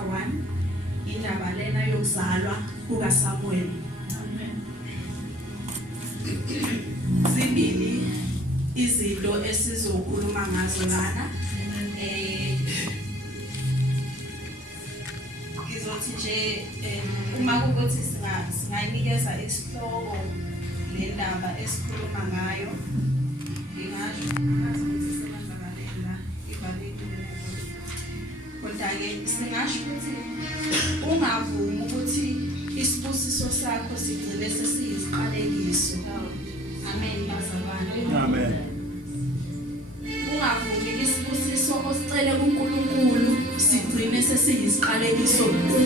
chapter 1 indaba lena yokuzalwa kukaSamuel. Zibili izinto esizokhuluma ngazo lana. Ngizothi nje uma kuthi singayinikeza isihloko le ndaba esikhuluma ngayo, ngingasho ukuthi sebenzakalela ibalekile. Kodwa-ke singasho ukuthi ungavumi ukuthi isibusiso sakho sigcine sesiyisiqalekiso. Amen bazalwane. Amen. Ungavumi isibusiso osicele kuNkulunkulu sigcine sesiyisiqalekiso kuwe.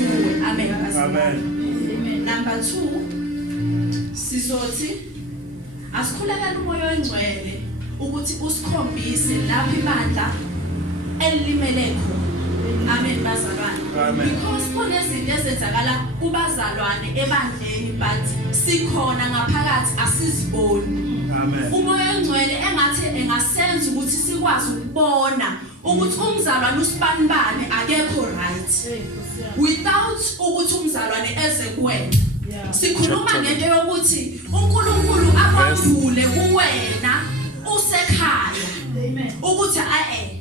Amen bazalwane. Number 2, sizothi asikhulekela umoya oyingcwele ukuthi usikhombise lapho ibandla elilimele khona. Amen bazalwane. Because kunezinto ezenzakala kubazalwane ebandleni but sikhona ngaphakathi asiziboni. Amen. Umoya oyingcwele engathi engasenza ukuthi sikwazi ukubona ukuthi umzalwane usibanibane akekho right without ukuthi umzalwane eze kuwena. Sikhuluma ngento yokuthi uNkulunkulu akwambule kuwena usekhaya. Amen. Ukuthi ake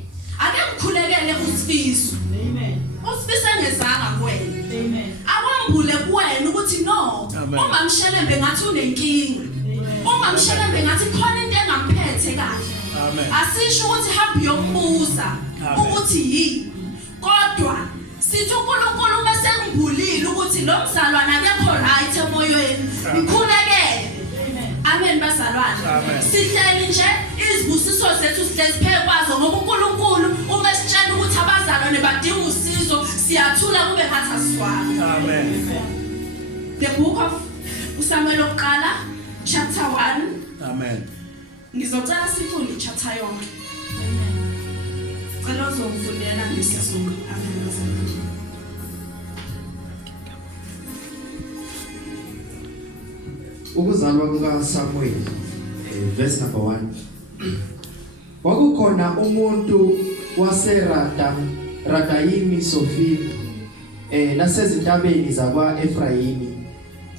ngikhulekele uSifiso. Amen. USifiso engezanga kuwena. Amen. Akwambule kuwena ukuthi no, uma Mshelembe ngathi unenkinga. Uma Mshelembe ngathi khona into engamphethe kahle. Amen. Asisho ukuthi hambe uyombuza ukuthi yini. Kodwa sithi uNkulunkulu bese ngibulile ukuthi lo mzalwane akekho right emoyeni. Ngikhulekele. Amen bazalwane. Sihleli nje izibusiso zethu sihlezi phekwazo ngoba uNkulunkulu uma sitshela ukuthi abazalwane badinga usizo siyathula kube ngathi asizwanga. Amen. The book of uSamuel oqala chapter 1. Amen. Ngizocela sifunde chapter yonke. Amen. Cela uzongifundela ngesizulu. Amen bazalwane. Ukuzalwa kukaSamuel, verse number 1. Kwakukhona umuntu waseRadayimi Sofimu nasezintabeni zakwa-Efrayimi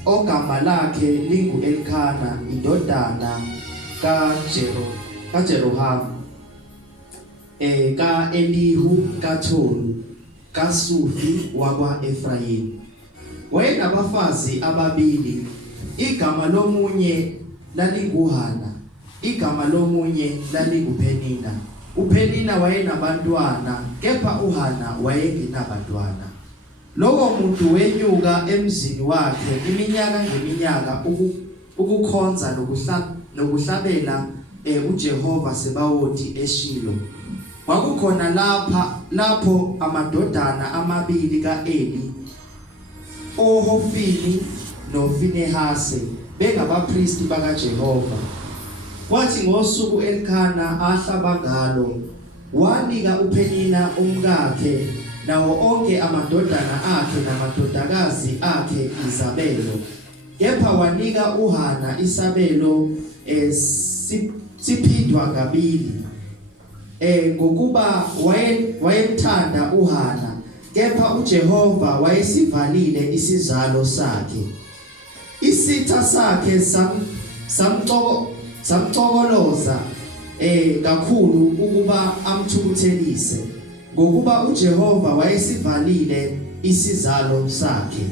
ogama lakhe lingu-Elkana indodana kaJerohamu ka-Elihu kaTholu kaSufi wakwa-Efrayimi. Wayenabafazi ababili, igama lomunye lalinguHana, igama lomunye lalinguPenina. uPenina wayenabantwana kepha uHana wayengenabantwana. Lowo muntu wenyuka emzini wakhe iminyaka ngeminyaka ukukhonza nokuhlabela uJehova Sebawothi eShilo. Kwakukhona lapho amadodana amabili kaEli, uHofini noFinehase, bengabapristi bakaJehova. Kwathi ngosuku Elkana ahlaba ngalo, wanika uPenina umkakhe nawo onke amadodana akhe namadodakazi akhe izabelo. Kepha wanika uHana isabelo siphindwa kabili. Ngokuba wayemthanda uHana, kepha uJehova wayesivalile isizalo sakhe. Isitha sakhe samcokoloza kakhulu ukuba amthukuthelise, ngokuba uJehova wayesivalile isizalo sakhe.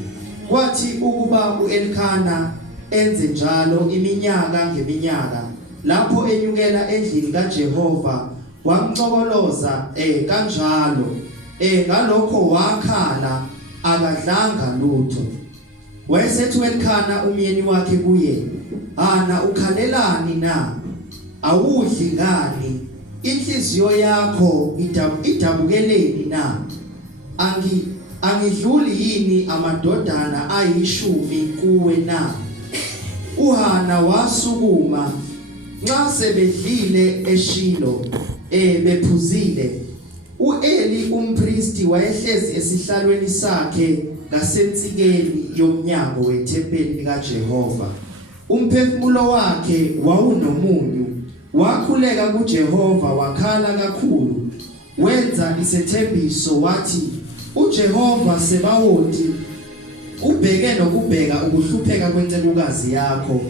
Kwathi ukuba uElkana enze njalo iminyaka ngeminyaka, lapho enyukela endlini kaJehova wamcokoloza kanjalo, ngalokho wakhala akadlanga lutho. Wayesethi uElkana umyeni wakhe kuye, "Hana, ukhalelani na? Awudli ngani? Inhliziyo yakho idabukeleni na? Angidluli yini amadodana 10 kuwe na?" uHana wasukuma nxa sebedlile eShilo bephuzile. uEli umpristi wayehlezi esihlalweni sakhe ngasensikeni yomnyango wethempeli likaJehova. Umphefumulo wakhe wawunomunyu, wakhuleka kuJehova wakhala kakhulu. Wenza isethembiso wathi, uJehova Sebawothi ubheke nokubheka ukuhlupheka kwencelukazi yakho.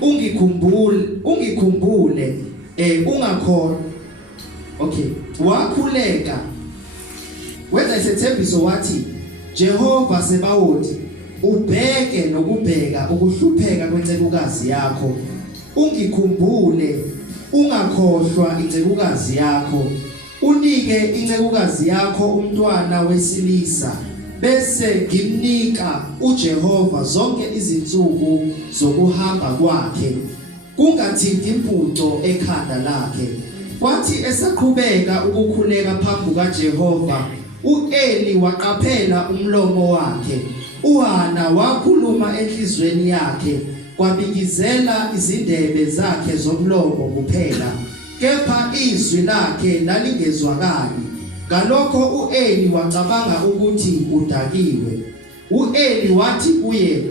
Ungikhumbule ungakho. Okay, wakhuleka wenza isethembiso wathi Jehova Sebawothi ubheke nokubheka ukuhlupheka kwencelukazi yakho. Ungikhumbule ungakhohlwa incekukazi yakho. Unike incekukazi yakho umntwana wesilisa bese ngimnika uJehova zonke izinsuku zokuhamba kwakhe, kungathinti impuco ekhanda lakhe. Kwathi esaqhubeka ukukhuleka phambi kaJehova, uEli waqaphela umlomo wakhe. uHana wakhuluma enhlizweni yakhe, kwabikizela izindebe zakhe zomlomo kuphela, kepha izwi lakhe lalingezwakali. Ngalokho uEli wacabanga ukuthi udakiwe. uEli wathi kuye,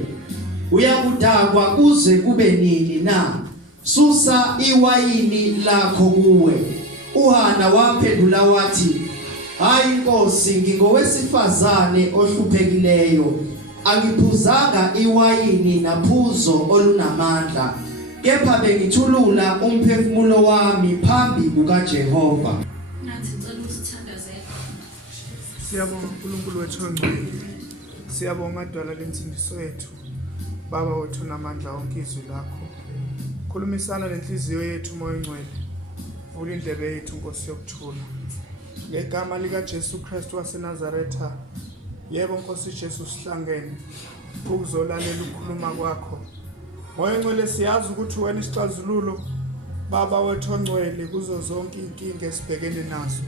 uyakudakwa kuze kube nini na? Susa iwayini lakho kuwe. uHana waphendula wathi, hayi Nkosi, ngingowesifazane ohluphekileyo. Angiphuzanga iwayini naphuzo olunamandla, kepha bengithulula umphefumulo wami phambi kukaJehova. Siyabonga uNkulunkulu wethu ongcwele. Siyabonga dwala lensindiso yethu. Baba wethu namandla onke izwi lakho. Khulumisana lenhliziyo yethu moya ongcwele. Vula indlebe yethu Nkosi yokuthula. Ngegama lika Jesu Kristu waseNazaretha. Yebo Nkosi Jesu sihlangene ukuzolalela ukukhuluma kwakho. Moya ongcwele siyazi ukuthi wena isixazululo Baba wethu ongcwele kuzo zonke inkinga esibhekene nazo.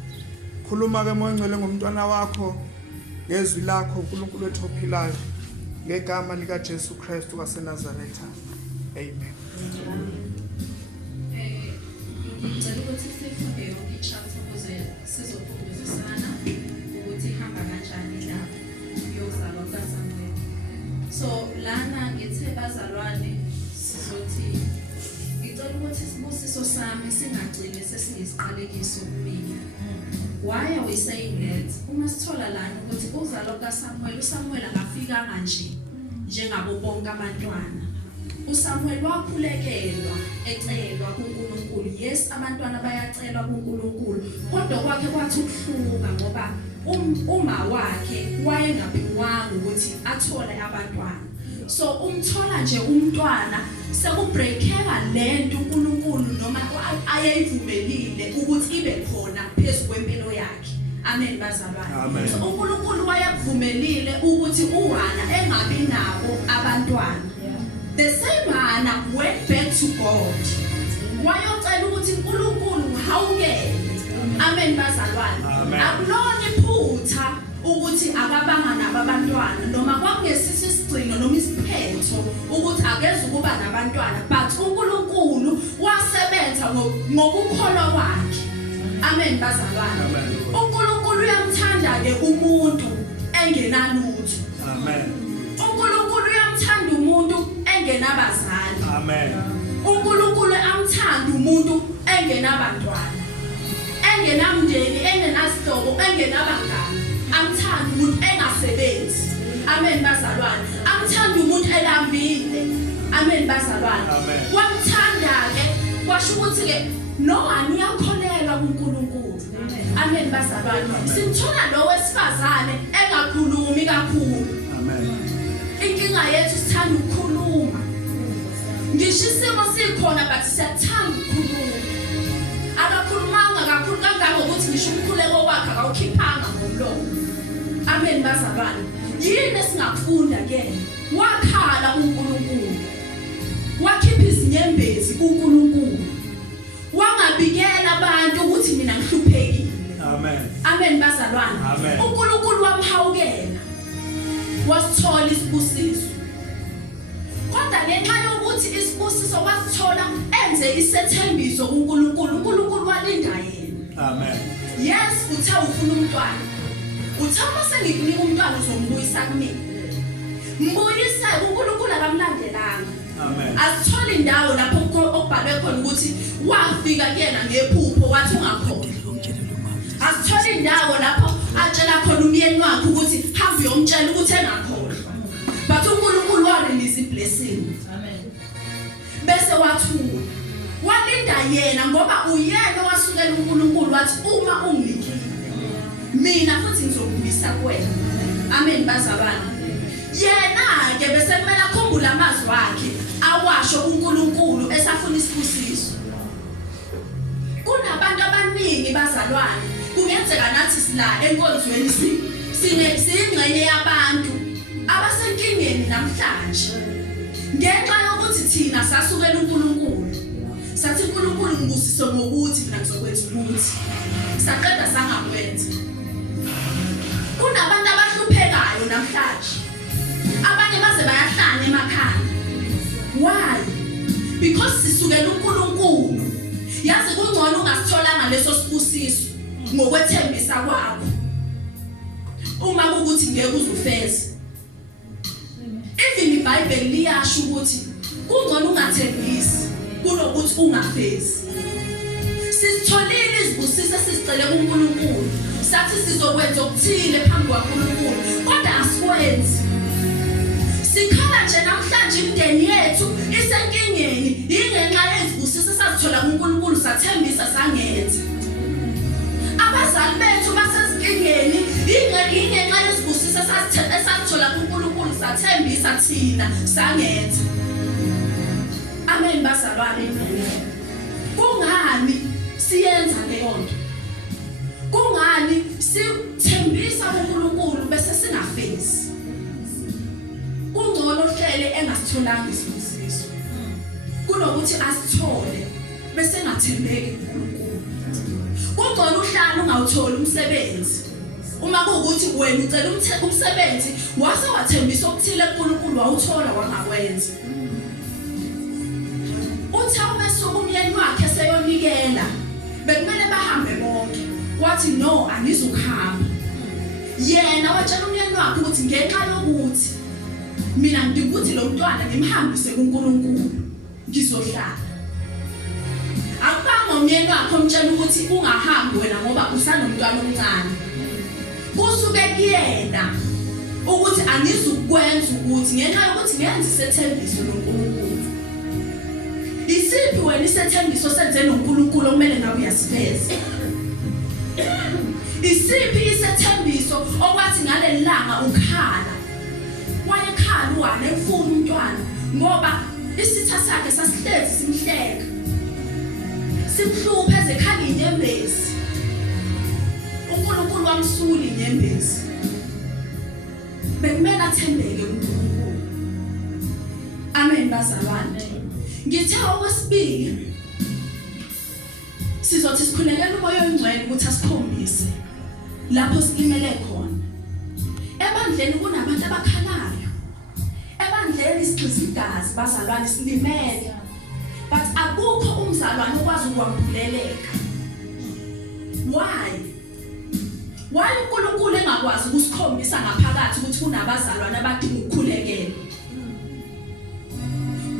Khuluma ke moya ongcwele ngomntwana wakho ngezwi lakho uNkulunkulu wethu ophilayo ngegama lika Jesu Kristu waseNazaretha. Amen. Ngicela ukuthi sifunde yonke i-chapter ukuze sizofundisana ukuthi ihamba kanjani la yokuzalwa kukaSamuel. So lana ngithe bazalwane sizothi ngicela ukuthi isibusiso sami singagcini sesiyisiqalekiso kumina. Why are we saying that? Uma sithola lana ukuthi uzalo kaSamuel, uSamuel akafikanga njengabo bonke abantwana. uSamuel wakhulekelwa ecelwa kuNkulunkulu. Yes, abantwana bayacelwa kuNkulunkulu, kodwa kwakhe kwathi ukuhluka ngoba uma wakhe wayengaphiwanga ukuthi athole abantwana. So umthola nje umntwana sekubreakeka lento uNkulunkulu noma ayeyivumelile ukuthi ibe khona phezulu kwempilo yakhe. Amen bazalwane. So uNkulunkulu wayevumelile ukuthi uHana engabi nabo abantwana. The same Hannah went back to God. Wayocela ukuthi uNkulunkulu hawukele. Amen bazalwane. Akulona iphutha ukuthi akabanga nabantwana noma kwakungesisi isigcino noma isiphetho ukuthi akeze ukuba nabantwana, but uNkulunkulu wasebenza ngokukholwa kwakhe. Amen bazalwane. uNkulunkulu uyamthanda ke umuntu engenalutho. Amen. uNkulunkulu uyamthanda umuntu engenabazali. Amen. uNkulunkulu amthanda umuntu engenabantwana, engenamndeni, engenasihlobo, engenabangani. Amthanda umuntu engasebenzi. Amen bazalwane. Amthanda umuntu elambile. Amen bazalwane. Wamthanda ke kwasho ukuthi ke noma niyakholelwa kuNkulunkulu. Amen bazalwane. Simthola lo wesifazane engakhulumi kakhulu. Amen. Inkinga yethu sithanda ukukhuluma. Ngisho isimo sikhona but siyathanda ukukhuluma. Akakhulumanga kakhulu kangako ukuthi ngisho umkhuleko wakhe akawukhiphanga ngomlomo. Amen bazalwane. Yini singafunda ke? Wakhala uNkulunkulu. Wakhipha izinyembezi kuNkulunkulu. Wangabikela abantu ukuthi mina ngihluphekile. Amen. Amen bazalwane. uNkulunkulu wamhawukela. Wasithola isibusiso. Kodwa ngenxa yokuthi isibusiso wasithola enze isethembiso kuNkulunkulu, uNkulunkulu walinda yena. Amen. Yes, uthe ufuna umntwana. Uthama sengikunika umntwana uzombuyisa kumina. Mbuyise uNkulunkulu akamlandelanga. Amen. Asithola indawo lapho okubhalwe khona ukuthi wafika kuyena ngephupho wathi ungakhohlwa. Asithola indawo lapho atshela khona umyeni wakhe wamtshela ukuthi engakhohlwa but uNkulunkulu warelease iblessing bese wathula walinda yena ngoba uyena wasukela uNkulunkulu wathi uma unginikile mina futhi ngizokubuyisa kuwena amen bazalwane yena ke bese kumele akhumbule amazwi akhe awasho uNkulunkulu esafuna isibusiso kunabantu abaningi bazalwane kungenzeka nathi sila enkonzweni singcenye yabantu abasenkingeni namhlanje ngenxa yokuthi thina sasukela uNkulunkulu sathi uNkulunkulu ngibusise ngokuthi mina ngizokwenza ukuthi saqeda sangakwenza kunabantu abahluphekayo namhlanje abanye baze bayahlanya emakhaya why because sisukela uNkulunkulu yazi kungcono ungasitholanga leso sibusiso ngokwethembisa kwakho uma kukuthi ngeke uzufeze even iBhayibheli liyasho ukuthi kungcono ungathembisi kunokuthi ungafezi sisitholile izibusiso sisicele kuNkulunkulu sathi sizokwenza okuthile phambi kwaNkulunkulu kodwa asikwenzi sikhala nje namhlanje imndeni yethu isenkingeni ingenxa yezibusiso sasithola kuNkulunkulu sathembisa sangenza abazali bethu basezinkingeni ingenxa yezibusiso sasithola kuNkulunkulu sathembisa thina sangenza amen bazalwane kungani siyenza leyo nto kungani sithembisa uNkulunkulu bese singafezi kungcono hlele engasitholanga isibusiso kunokuthi asithole bese ngathembeki uNkulunkulu kungcono uhlala ungawutholi umsebenzi uma kuukuthi wena ucela umsebenzi wase wathembisa okuthile kuNkulunkulu wawuthola wangakwenza uthawume sokumyeni wakhe seyonikela bekumele bahambe bonke wathi no anizukuhamba yena watshela umyeni wakhe ukuthi ngenxa yokuthi mina ngidinga ukuthi lo mntwana ngimhambise kuNkulunkulu ngizohlala akubanga umyeni wakhe omtshela ukuthi ungahambi wena ngoba usanomntwana omncane kusuke kuyena ukuthi anizukwenza ukuthi ngenxa yokuthi ngenze isethembiso noNkulunkulu isiphi wena isethembiso senze noNkulunkulu okumele ngabe uyasifeza isiphi isethembiso okwathi ngalelanga ukhala wayekhala uwane ufuna umntwana ngoba isitha sakhe sasihlezi simhleka simhluphe ezekhaya inyembezi uNkulunkulu wamsula inyembezi bekumele athembeke kuNkulunkulu amen bazalwane ngithe okwesibili sizothi sikhulekela umoya ongcwele ukuthi asikhombise lapho silimele khona ebandleni kunabantu abakhalayo ebandleni sigqiza igazi bazalwane silimele but akukho umzalwane okwazi ukwambuleleka why uNkulunkulu engakwazi ukusikhombisa ngaphakathi ukuthi kunabazalwane abadinga ukukhulekelwa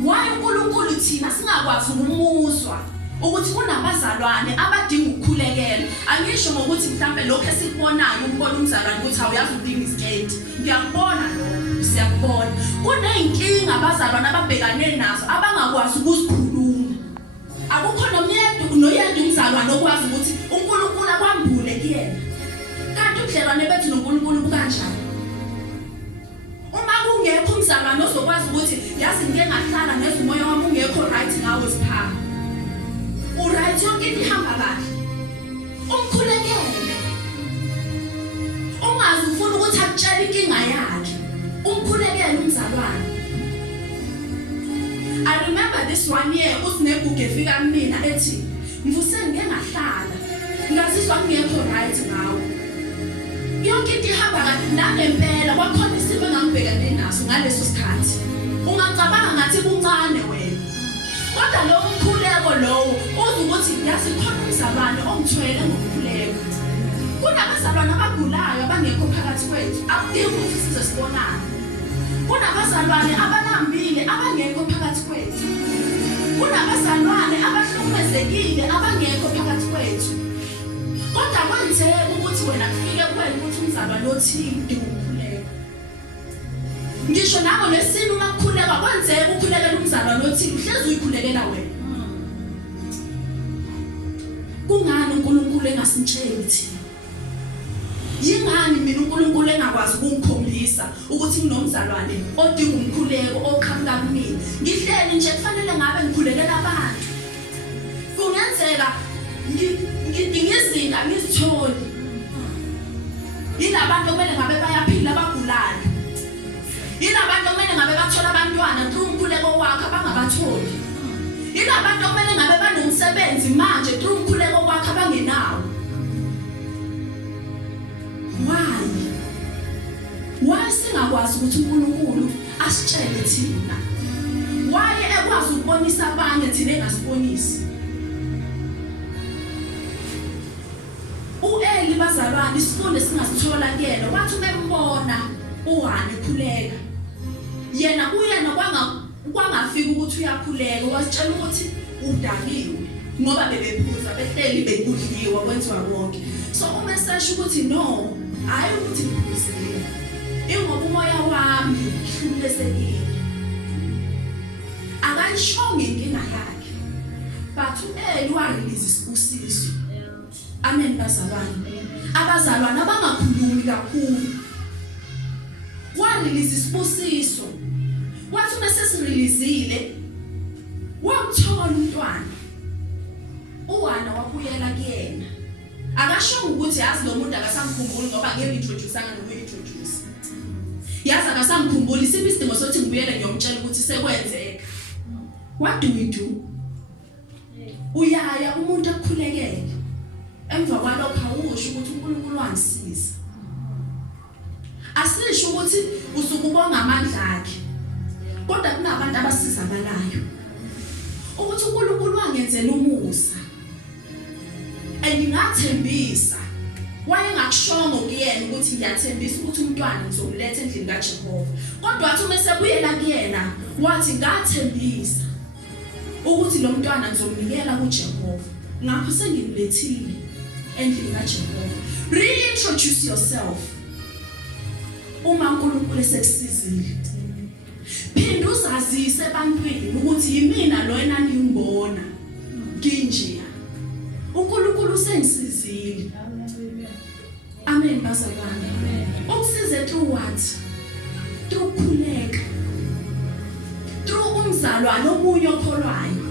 why uNkulunkulu thina singakwazi ukumuzwa ukuthi kunabazalwane abadinga ukukhulekelwa angisho ngokuthi mhlambe lokho esikubonayo ukubona umzalwane ukuthi awuyazi udinga isiketi ngiyakubona lokho siyakubona kuneyinkinga abazalwane ababhekane nazo abangakwazi ukuzikhuluma akukho noyedwa umzalwane okwazi ukuthi uNkulunkulu akwambule kuyena kanti ubudlelwane bethu noNkulunkulu bukanjani uma kungekho umzalwane ozokwazi ukuthi yazi ngike ngahlala ngezwe umoya wami ungekho right ngawe sipha uright yonke into ihamba kahle umkhulekele ungazi ufuna ukuthi akutshele inkinga yakhe umkhulekele umzalwane I remember this one year usinegugu efika kumina ethi mvuse ngeke ngahlala ngazizwa ngekho right ngawe yonke into ihamba kahle nangempela kwakhona isimo engangibhekane naso ngaleso sikhathi ungacabanga ngathi kuncane wena kodwa lo mkhuleko lowo uzukuthi yazi khona umzalwane ongithwele ngokukhuleka kunabazalwane abagulayo abangekho phakathi kwethu akudingi ukuthi size sibonane kunabazalwane abalambile abangekho phakathi kwethu kunabazalwane abahlukumezekile abangekho phakathi kwethu kodwa kwenzeka ukuthi wena kufike kuwena ukuthi umzalwane othile udinga ukukhuleka ngisho nawe lesini uma kukhuleka kwenzeka ukukhulekela umzalwane othile uhlezi uyikhulekela wena. Kungani uNkulunkulu engasintsheli thina? Yingani mina uNkulunkulu engakwazi ukungikhombisa ukuthi nginomzalwane odinga umkhuleko oqhamuka kumina? Ngihleli nje kufanele ngabe ngikhulekela abantu. Kungenzeka ngidinga izinto angizitholi. Yilabantu kumele ngabe bayaphila abagulayo. Yilabantu kumele ngabe bathola abantwana through umkhuleko wakhe abangabatholi. Yilabantu kumele ngabe banomsebenzi manje through umkhuleko wakhe abangenawo. Why singakwazi ukuthi uNkulunkulu asitshele thina? Why ekwazi ukubonisa abanye thina engasibonisi? Eli bazalwane isifundo singasithola kuyena wathi umembona uHana ekhuleka. Yena kuyena kwangafika ukuthi uyakhuleka wasitshela ukuthi udakiwe ngoba bebephuza behleli bekudliwa kwenziwa konke. So uma sesho ukuthi no, hayi ukuthi ngiphuzile. Ingoba umoya wami uhlulesekile. Akayishonge inkinga yakhe. But uEli warelease isibusiso. Amen bazalwane. Abazalwane abangakhulumi kakhulu. Warelease isibusiso. Wathi uma sesireleasile wamthola umntwana. uHana wabuyela kuyena. Akasho ukuthi yazi lo muntu akasamkhumbuli ngoba ngeke introduceanga nokuintroduce. Yazi akasamkhumbuli siphi isidingo sokuthi ngibuyele ngiyomtshela ukuthi sekwenzeka. What do we do? Uyaya umuntu akukhulekele. Emva kwalokho awusho ukuthi uNkulunkulu wangisiza. Asisho ukuthi usukubonga amandla akhe. Kodwa kunabantu abasizakalayo. Ukuthi uNkulunkulu wangenzela umusa. Ngathembisa wayengakushongo kuyena ukuthi ngiyathembisa ukuthi umntwana ngizomletha endlini kaJehova. Kodwa wathi uma sebuyela kuyena wathi ngathembisa ukuthi lo mntwana ngizomnikela kuJehova. Ngakho sengimlethile endlini kaJehova. Reintroduce yourself. Uma uNkulunkulu esekusizile. Phinda uzazise ebantwini ukuthi yimina lo enangimbona. Nginje. uNkulunkulu sengisizile. Amen bazalwane. Ukusize through what? Through khuleka. Through umzalwane omunye okholwayo.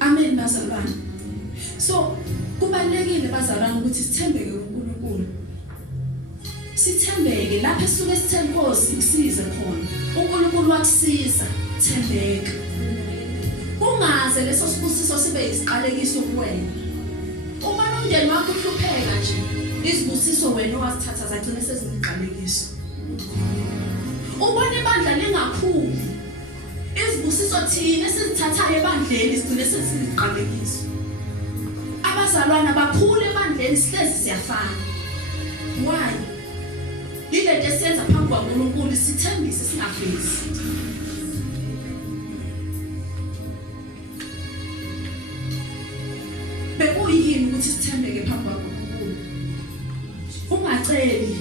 Amen bazalwane. So kubalekile bazalwane ukuthi sithembeke kuNkulunkulu. Sithembeke lapho esuke sithe Nkosi kusize khona. uNkulunkulu wakusiza, thembeka. Ungaze leso sibusiso sibe isiqalekiso kuwena. Uma nomndeni wakho uhlupheka nje, izibusiso wena owazithatha zagcina seziniqalekiso. Ubone ibandla lingakhuli. Izibusiso thina esizithathayo ebandleni sigcina seziniqalekiso. Abazalwana bakhule ebandleni sihlezi siyafana. Why? Ilento esiyenza phambi kwaNkulunkulu sithembise singafezi. Bekuyini ukuthi sithembeke phambi kwaNkulunkulu? Ungaceli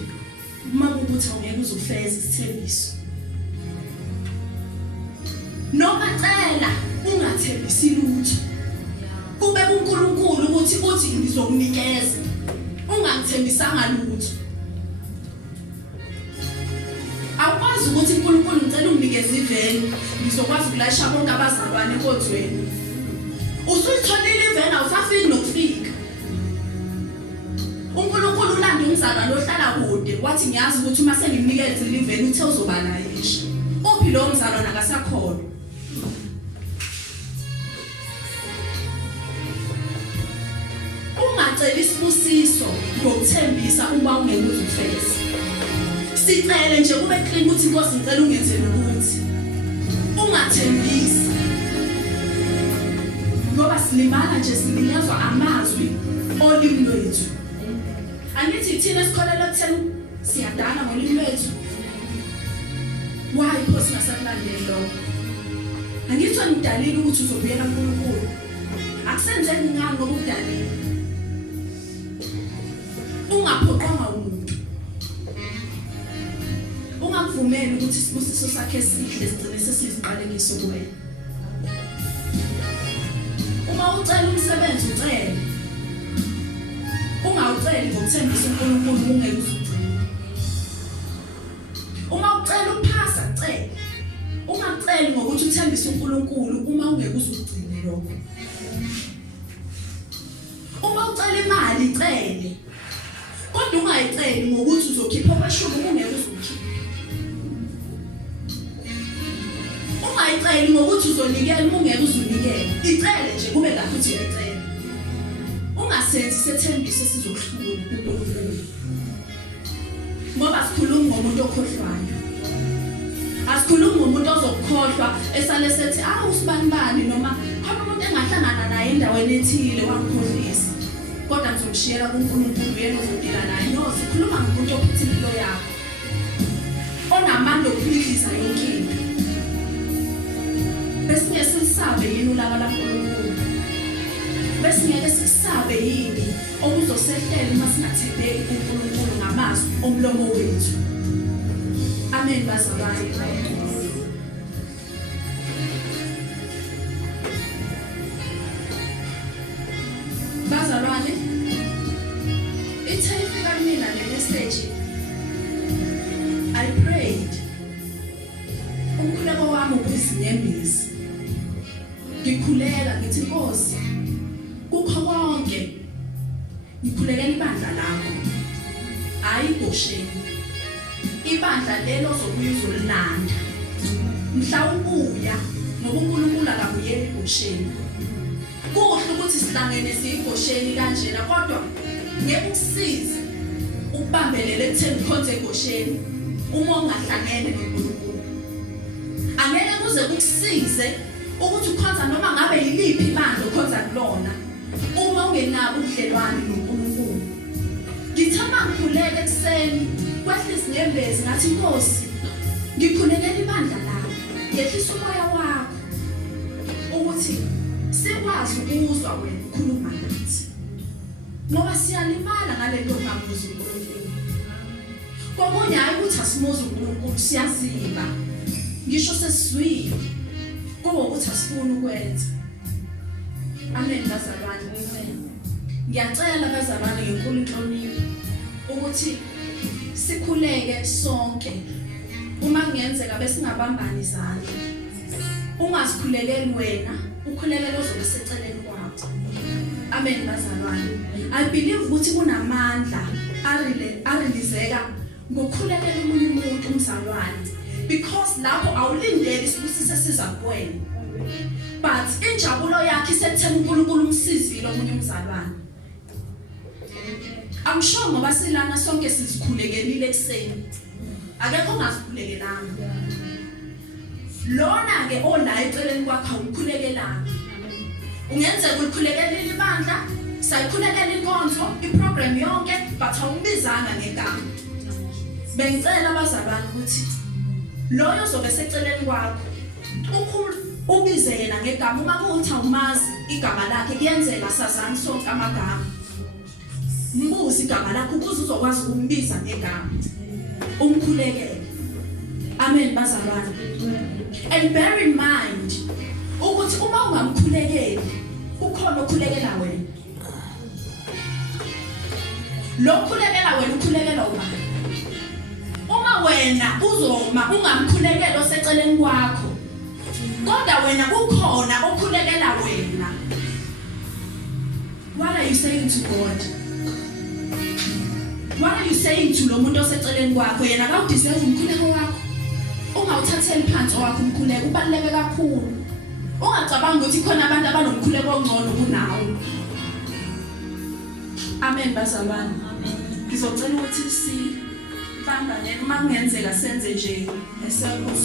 uma kubuthi awungeke uzufeza isithembiso. Noma cela ungathembisi lutho. Kube kuNkulunkulu ukuthi uthi ngizokunikeza. Ungangithembisanga lutho. Awukwazi ukuthi uNkulunkulu ngicela unginikeze iveni ngizokwazi ukulayisha bonke abazalwane kodweni. Usuyitholile iveni awusafiki nokufika. uNkulunkulu ulanda umzalwane ohlala kude wathi ngiyazi ukuthi uma sengimnikeze iveni uthe uzobalayisha. Uphi lo mzalwane akasakhona? Ungacela isibusiso ngokuthembisa uma ungeke uzufeza. Sicele nje kube clean ukuthi Nkosi ngicela ungenzele ukuthi ungathembisi. Ngoba silimala nje silinyazwa amazwi olimi lwethu. Angithi thina sikholela ekutheni siyadana ngolimi lwethu. Why Nkosi ngasakulandeli lo? Angithi ngidalile ukuthi uzobuyela kuNkulunkulu. Akusenzeki ngani ngoba ukudalile. Ungaphoqwanga umuntu. ungavumeli ukuthi isibusiso sakhe esihle sigcine sesiziqalekiso kuwena. Uma ucela umsebenzi ucele. Ungawuceli ngokuthembisa uNkulunkulu ungeke uzugcine. Uma ucela ukuphasa ucele. Ungaceli ngokuthi uthembise uNkulunkulu uma ungeke uzugcine lokho. Uma ucela imali cele. Kodwa ungayiceli ngokuthi uzokhipha kweshumi ungeke uzokhipha. Ungayiceli ngokuthi uzonikela ungeke uzonikela. Icele nje kube lapho uthi uyacela. Ungasenzi sethembise sizokuhlula kuNkulunkulu. Ngoba sikhuluma ngomuntu okhohlwayo. Asikhulumi ngomuntu ozokukhohlwa esale sethi usibani noma khona umuntu engahlangana naye endaweni ethile wakukhohlisa. Kodwa ngizomshiyela kuNkulunkulu yena ozodila naye. No, sikhuluma ngomuntu ophethe impilo yakho. Onamandla okuphilisa yonke into. Bese ngesisabe yini ulaka laNkulunkulu. Bese ngeke sisabe yini okuzosehlela uma singathembeki kuNkulunkulu ngamazwi omlomo wethu. Amen bazalwane. Bazalwane, ithe ifika kumina le message. I prayed. Umkhuleko wami ukuzinyembezi. Ngikhulela ngithi Nkosi, kukho konke. Ngikhulekela ibandla lakho. Hayi iGosheni. Ibandla lelo zokuyizolanda. Mhlawumbuya ngoba uNkulunkulu akabuyeli eGosheni. Kuhle ukuthi sihlangene siyiGosheni kanjena kodwa ngeke ukusize ukubambelela ekutheni khonze eGosheni uma ungahlangene noNkulunkulu. Angeke kuze kukusize ukuthi ukhonza noma ngabe yiliphi ibandla ukhonza kulona uma ungenabo ubudlelwane noNkulunkulu. Ngithama ngikhuleke ekseni kwehlisa inyembezi ngathi Nkosi ngikhulekela ibandla lakho yehlisa umoya wakho ukuthi sikwazi ukuzwa wena ukhuluma nathi ngoba siyalimala ngalento ongabuza uNkulunkulu. Komunye hayi ukuthi asimuzi uNkulunkulu siyaziba ngisho sesizwile kuba ukuthi asifuni ukwenza. Amen bazalwane. Ngiyacela bazalwane ngenkulu inhlonipho ukuthi sikhuleke sonke uma kungenzeka bese singabambani izandla. Ungasikhulekeli wena, ukhulekele ozobe seceleni kwakho. Amen bazalwane. I believe ukuthi kunamandla arilizeka ngokukhulekela umunye umuntu umzalwane because lapho awulindeli isibusiso siza kuwena. But injabulo yakhe isekuthena uNkulunkulu umsizile omunye umzalwane. I'm sure ngoba silana sonke sizikhulekelile ekseni. Akekho ongazikhulekelanga. Lona ke ola eceleni kwakho ukukhulekelana. Ungenzeka ukukhulekelela ibandla, sayikhulekelela inkonzo, iprogram yonke but awumbizanga ngegama. Bengicela abazalwane ukuthi loyo zobe seceleni kwakho ubize yena ngegama uma kuthi awumazi igama lakhe kuyenzeka sazani sonke amagama. Mbuzi igama lakho ukuze uzokwazi ukumbiza ngegama. Umkhulekele. Amen bazalwane. And bear in mind ukuthi uma ungamkhulekeli ukhona okhulekela wena. Lo khulekela wena ukhulekela ubani? Uma wena uzoma ungamkhulekeli oseceleni kwakho kodwa wena kukhona okhulekela wena. What are you saying to God? What are you saying to lo muntu oseceleni kwakho? Yena akawudeserve umkhuleko wakho. Ungawuthatheli phansi wakho umkhuleko ubaluleke kakhulu. Ungacabanga ukuthi khona abantu abanomkhuleko ongcono kunawe. Amen bazalwane. Ngizocela ukuthi sibambane uma kungenzeka senze nje